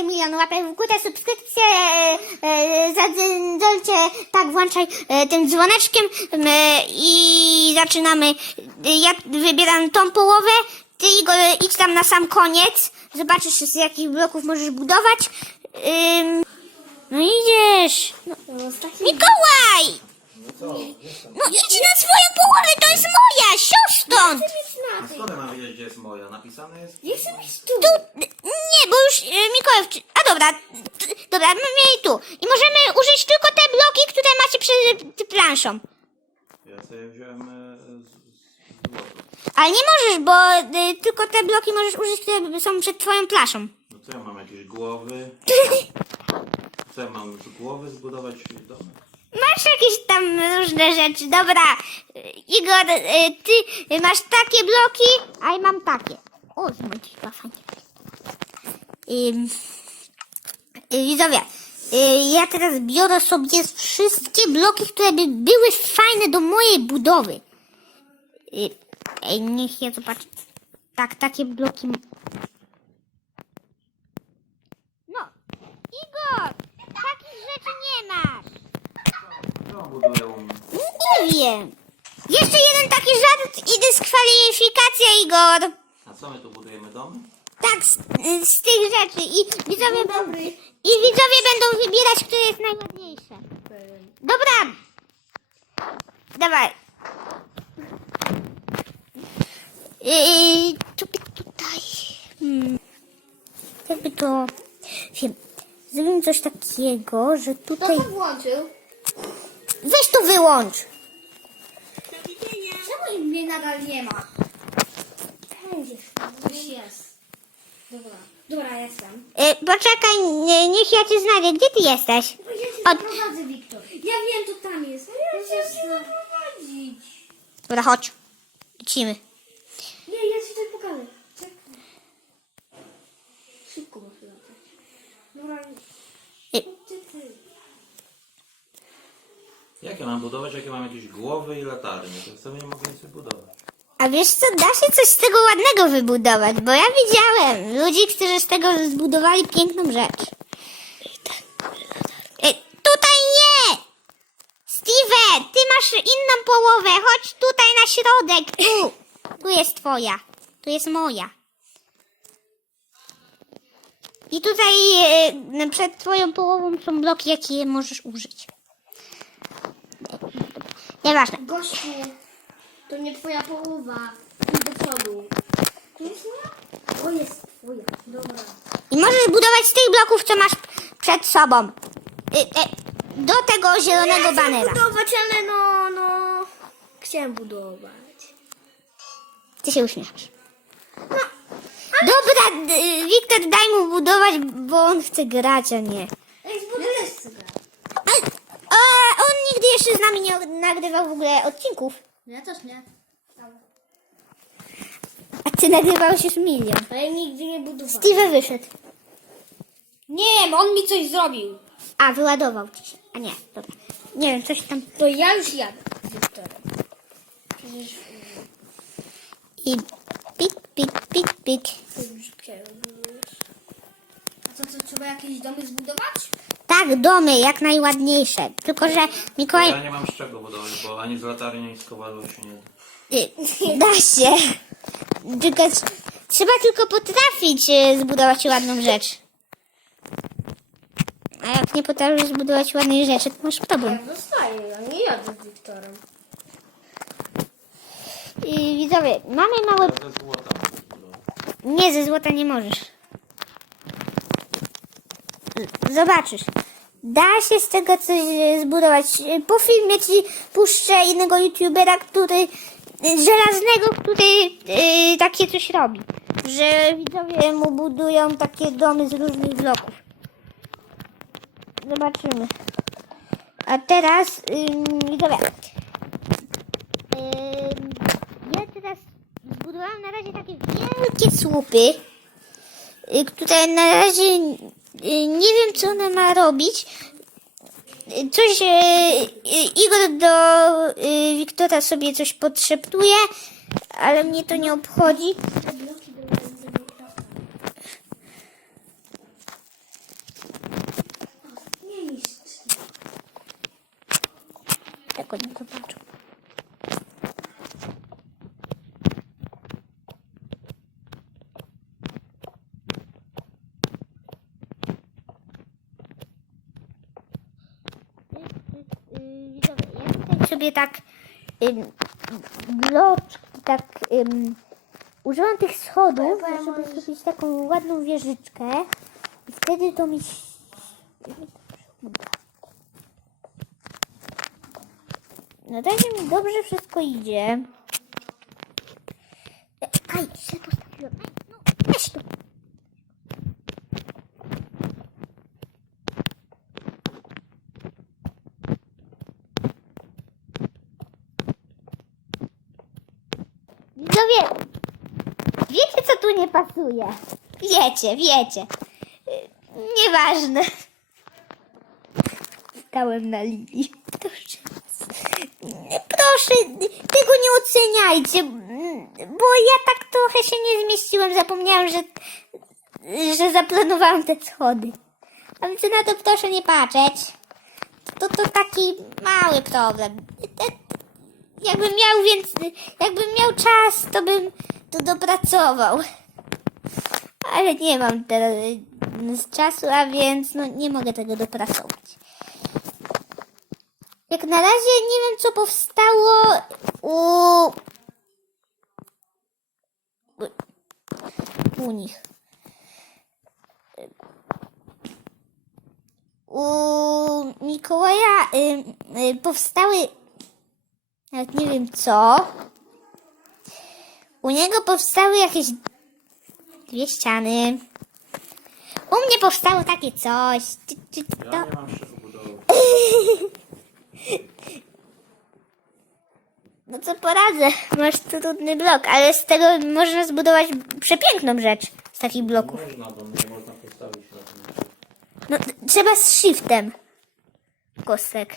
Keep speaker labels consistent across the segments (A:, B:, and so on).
A: 15 milionów łapek w górę, subskrypcję, e, e, zadzwoncie, tak, włączaj e, tym dzwoneczkiem e, i zaczynamy. Ja wybieram tą połowę, ty Igor idź tam na sam koniec, zobaczysz z jakich bloków możesz budować. Ym, no idziesz. No, Mikołaj! No idź na swoją połowę, to jest moja, siostąd!
B: A skąd mam wiedzieć, gdzie jest moja? Napisane jest?
C: Tu.
A: Tu, nie, bo już e, Mikołaj, wczy- a dobra, t- dobra, mamy jej tu. I możemy użyć tylko te bloki, które macie przed y, planszą.
B: Ja sobie wziąłem e, z, z.
A: Ale nie możesz, bo y, tylko te bloki możesz użyć, które są przed twoją planszą.
B: No co ja mam jakieś głowy? Co ja mam z głowy zbudować domek?
A: Masz jakieś tam różne rzeczy. Dobra, y, Igor, y, ty masz takie bloki, a ja mam takie. O, z mojej fajnie. Widzowie, y, ja teraz biorę sobie wszystkie bloki, które by były fajne do mojej budowy. Y, Ej, niech ja zobaczę. Tak, takie bloki. No, Igor, takich rzeczy nie masz. Nie wiem. Jeszcze jeden taki żart i dyskwalifikacja, Igor.
B: A co my tu budujemy domy?
A: Tak, z, z tych rzeczy. I widzowie, będą, I widzowie będą wybierać, które jest najładniejsze. Dobra. Dawaj. Yy, tu, tutaj. Hmm. Jakby to... Wiem. Zrobimy coś takiego, że
C: Kto
A: tutaj...
C: to włączył?
A: Weź to wyłącz.
C: Czemu mnie nadal nie ma? Będziesz, już jest. Dobra, dobra, jestem.
A: E, poczekaj, nie, niech ja cię znajdę. Gdzie ty jesteś?
C: Bo ja cię
A: Od-
C: prowadzę, Wiktor. Ja wiem, co tam jest. Ja cię chcę prowadzić.
A: Dobra, chodź. Lecimy.
C: Nie, ja ci to pokażę. Czekaj. Szybko muszę latać. Dobra,
A: E,
C: ty, ty.
B: Jak ja mam budować, jak ja mam jakieś głowy i latarnie? To sobie nie mogę nic wybudować.
A: A wiesz co, da się coś z tego ładnego wybudować, bo ja widziałem ludzi, którzy z tego zbudowali piękną rzecz. E, tutaj nie! Steve, ty masz inną połowę, chodź tutaj na środek. Tu, tu jest twoja, tu jest moja. I tutaj e, przed twoją połową są bloki, jakie możesz użyć. Nieważne.
C: Gościu, to nie twoja połowa. Idź do przodu. To jest moja? O, jest twoja. Dobra.
A: I możesz budować z tych bloków, co masz przed sobą. Y, y, do tego zielonego banera.
C: budować, ale no, no... Chciałem budować.
A: Ty się uśmiechasz. Dobra, y, Wiktor, daj mu budować, bo on chce grać, a nie.
C: Ej, zbudujesz sobie.
A: A, a on nigdy jeszcze z nami nie nagrywał w ogóle odcinków.
C: Ja też nie.
A: A ty nagrywałeś już milion.
C: Ale ja nigdy nie budowałem.
A: Steve wyszedł.
C: Nie wiem, on mi coś zrobił.
A: A, wyładował ci się. A nie, dobra. Nie wiem, coś tam.
C: To ja już jadę z Wiktorem. Przecież
A: I pik, pik, pik, pik.
C: już budujesz. A co, co, trzeba jakieś domy zbudować?
A: Tak, domy, jak najładniejsze. Tylko, że Mikołaj...
B: Ja nie mam z czego budować, bo ani z latarni, ani z kowadła się nie da.
A: Y, Da się. Tylko, trzeba tylko potrafić y, zbudować ładną rzecz. A jak nie potrafisz zbudować ładnej rzeczy, to masz problem.
C: Zostaję, ja nie jadę z Wiktorem.
A: I widzowie, mamy małe...
B: Ja ze złota zbudować.
A: Nie, ze złota nie możesz. Zobaczysz. Da się z tego coś y, zbudować. Y, Po filmie ci puszczę innego youtubera, który y, żelaznego, który y, takie coś robi. Że widzowie mu budują takie domy z różnych bloków. Zobaczymy. A teraz ym, widzowie. Ym, ja teraz zbudowałam na razie takie wielkie słupy y, które na razie Y, nie wiem, co ona ma robić. Coś y, Igor do y, Wiktora sobie coś podszeptuje, ale mnie to nie obchodzi. tego nie zobaczył. Sobie tak ym, bloczki, tak ym, użyłam tych schodów, żeby zrobić taką ładną wieżyczkę i wtedy to mi. Na razie mi dobrze wszystko idzie. E, Kaj, źle postawiłem. Ej, No, weź to. Widzowie, wiecie co tu nie pasuje? Wiecie, wiecie. Nieważne. Stałem na linii. Proszę. Proszę, tego nie oceniajcie, bo ja tak trochę się nie zmieściłem. Zapomniałam, że, że zaplanowałam te schody. A więc na to proszę nie patrzeć. To, to taki mały problem. Te- Jakbym miał więcej, jakbym miał czas, to bym to dopracował. Ale nie mam teraz z czasu, a więc no, nie mogę tego dopracować. Jak na razie nie wiem, co powstało u... u nich. U Mikołaja y, y, powstały nawet nie wiem co. U niego powstały jakieś dwie ściany. U mnie powstało takie coś. Czy, czy to...
B: Ja nie mam.
A: No co poradzę, masz trudny blok, ale z tego można zbudować przepiękną rzecz z takich bloków.
B: Można, bo nie można postawić na tym.
A: No t- trzeba z shiftem. Kostek.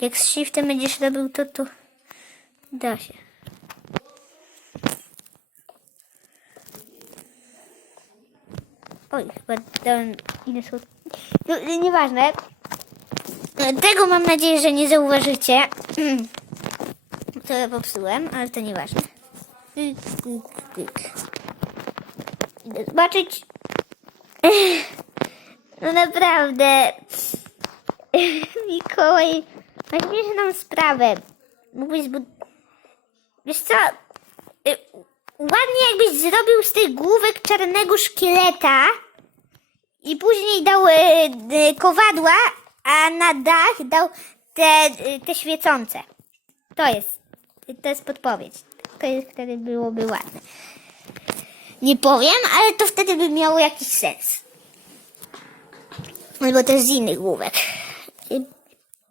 A: Jak z shiftem będziesz robił to, to da się. Oj, chyba dałem inne słowo. No, nieważne. Tego mam nadzieję, że nie zauważycie. To ja popsułem, ale to nieważne. Idę zobaczyć. No naprawdę. Mikołaj, weźmiesz nam sprawę. Mógłbyś zbud... Wiesz co? Y, Ładnie jakbyś zrobił z tych główek czarnego szkieleta i później dał y, y, kowadła, a na dach dał te, y, te świecące. To jest, to jest podpowiedź. To jest, wtedy byłoby ładne. Nie powiem, ale to wtedy by miało jakiś sens. Albo też z innych główek.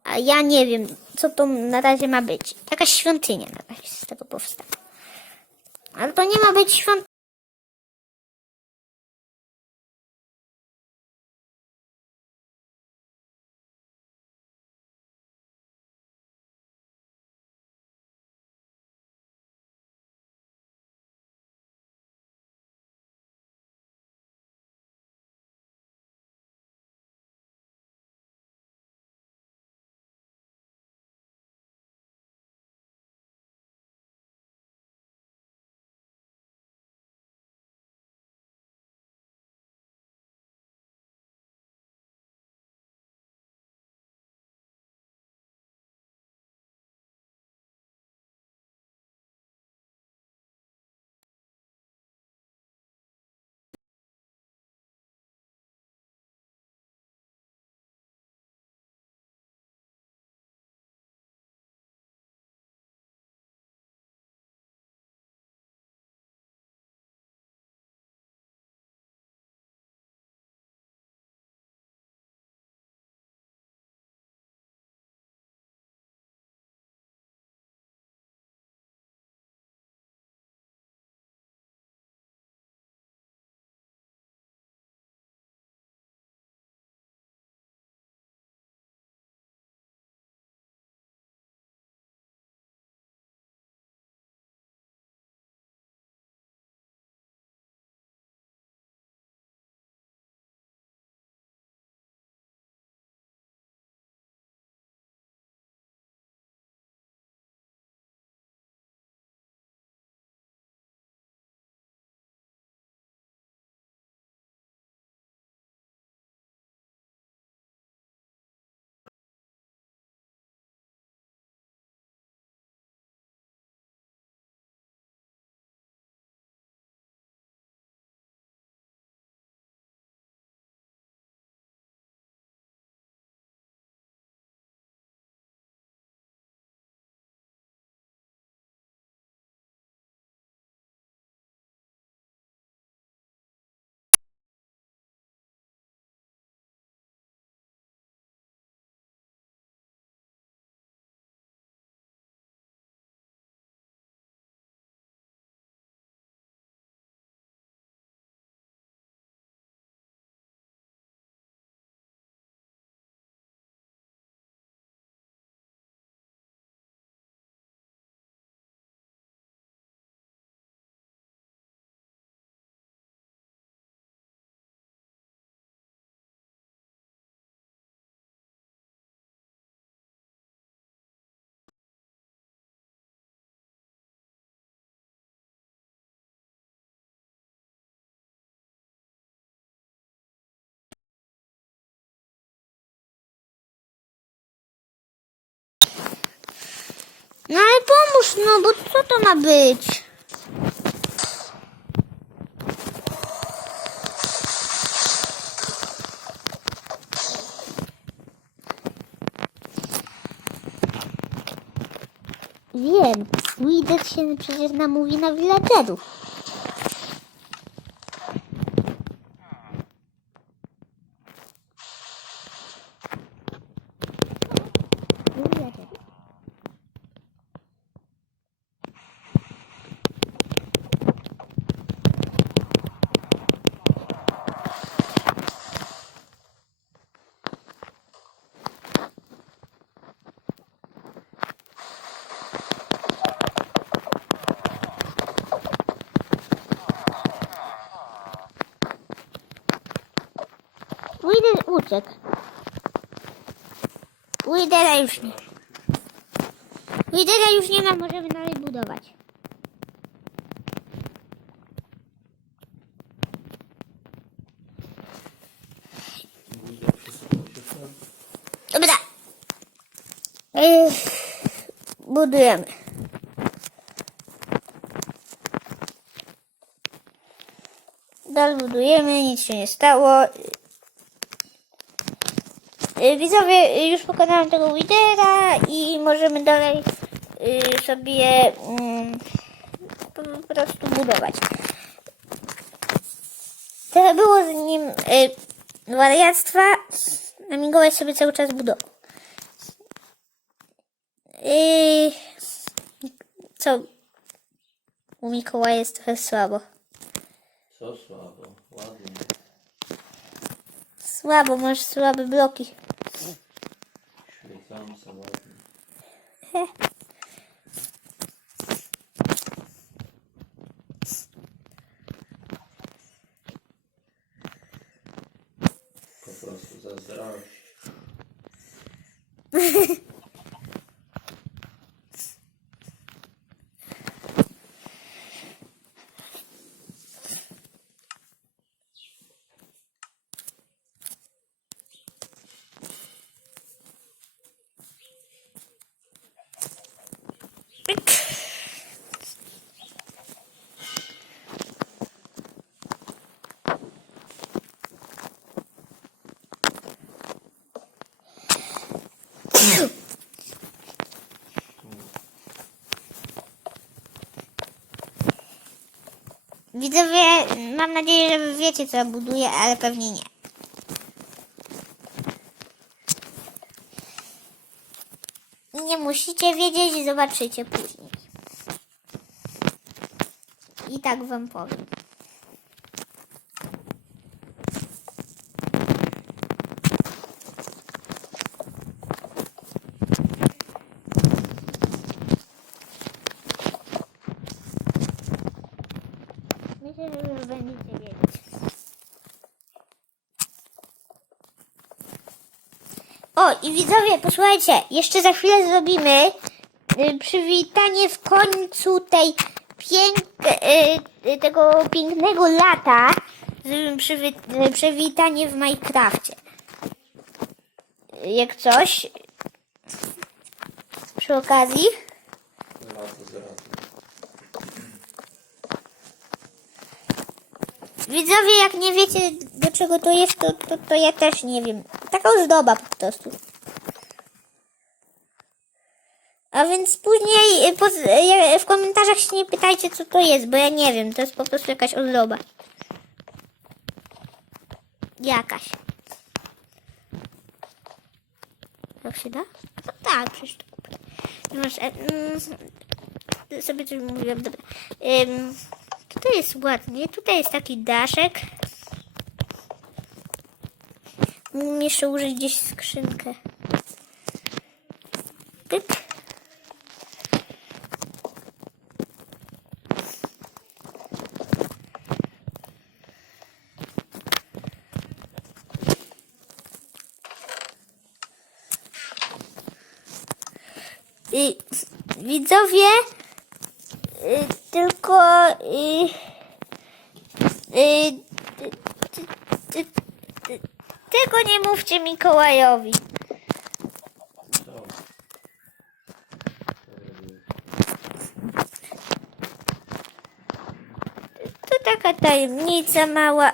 A: A ja nie wiem, co to na razie ma być. Jakaś świątynia na razie z tego powstała. Ale to nie ma być świątynia. No ale pomóż, no bo co to ma być? Wiem, Widet się przecież namówi na villagerów. Uciekł. Widera już nie. Widera już nie ma, możemy dalej budować. Dobra. Budujemy. Dalej budujemy, nic się nie stało. Y, Widzowie, y, już pokonałem tego widera i możemy dalej y, sobie mm, po prostu budować. Trochę było z nim wariactwa, a Mikołaj sobie cały czas budował. I co? U Mikołaja jest trochę słabo.
B: Co słabo, ładnie.
A: Słabo, masz słabe bloki.
B: Świecące, ładnie. Po prostu zazdrość.
A: Widzowie, mam nadzieję, że wy wiecie, co buduję, ale pewnie nie. Nie musicie wiedzieć, zobaczycie później. I tak wam powiem. Myślę, że już będziecie wiedzieć. O, i widzowie, posłuchajcie, jeszcze za chwilę zrobimy y, przywitanie w końcu tej pięk, y, y, tego pięknego lata. Zrobimy przywi- przywitanie w Minecrafcie. Jak coś. Przy okazji. Widzowie, jak nie wiecie do czego to jest, to, to, to ja też nie wiem. Taka ozdoba po prostu. A więc później y, y, w komentarzach się nie pytajcie co to jest, bo ja nie wiem. To jest po prostu jakaś ozdoba. Jakaś. Jak się da? No tak, przecież to kupię. Masz, e, mm, sobie coś mówiłam, dobra. Ym, tutaj jest ładnie, tutaj jest taki daszek. Jeszcze użyć gdzieś skrzynkę. Tyk. I widzowie, y, tylko y, y, tylko nie mówcie Mikołajowi.
B: To
A: taka tajemnica mała.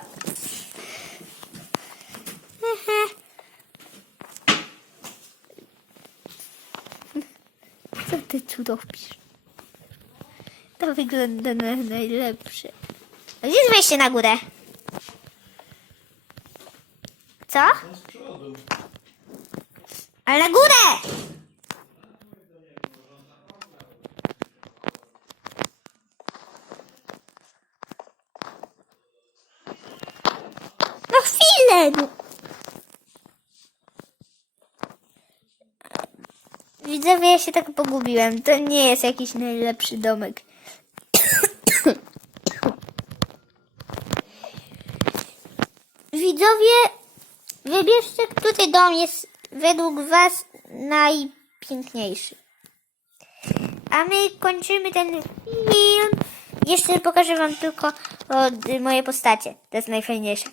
A: Co ty tu robisz? To wygląda na najlepsze. Gdzie na górę? Co? Ale na górę! No chwilę! Widzowie, ja się tak pogubiłem. To nie jest jakiś najlepszy domek. Widzowie, wybierzcie, który dom jest według Was najpiękniejszy. A my kończymy ten film. Jeszcze pokażę Wam tylko o, y, moje postacie. To jest najfajniejsze.